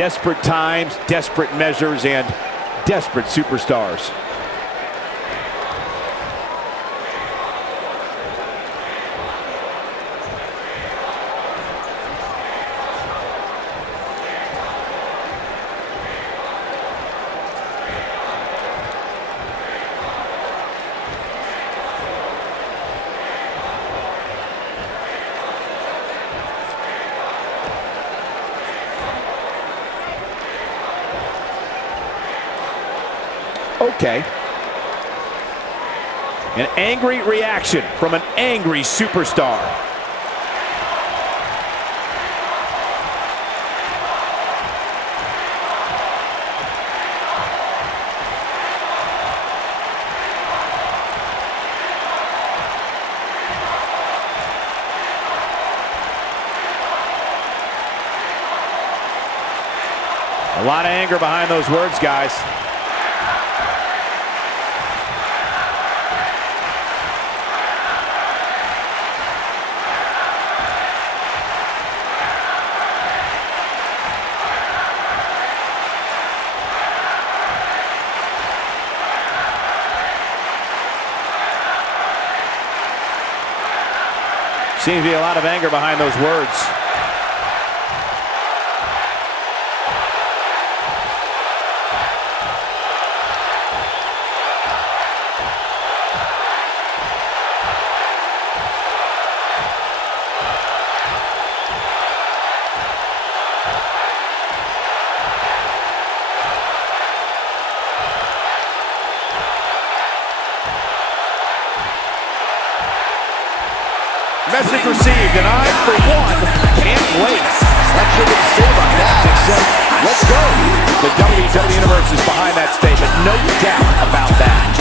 Desperate times, desperate measures, and desperate superstars. Okay. An angry reaction from an angry superstar. A lot of anger behind those words, guys. Seems to be a lot of anger behind those words. Message received, and I, for one, can't wait. Not sure what to say about that, except let's go. The WWE Universe is behind that statement, no doubt about that.